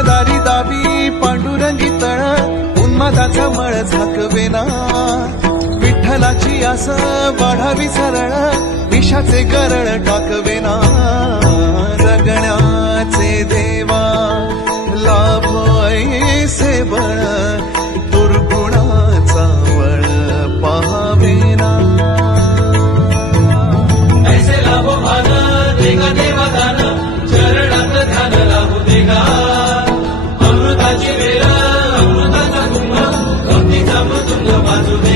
उन्मादारी दाबी पांडुरंगी तळ उन्मादाचा मळ झाकवेना. विठ्ठलाची आस वाढावी सरळ विषाचे गरळ टाकवेना. जगण्याचे देवा लाभ ऐसे बळ दुर्गुणाचा वळ पहावेना. ऐसे तुंग वाजू दे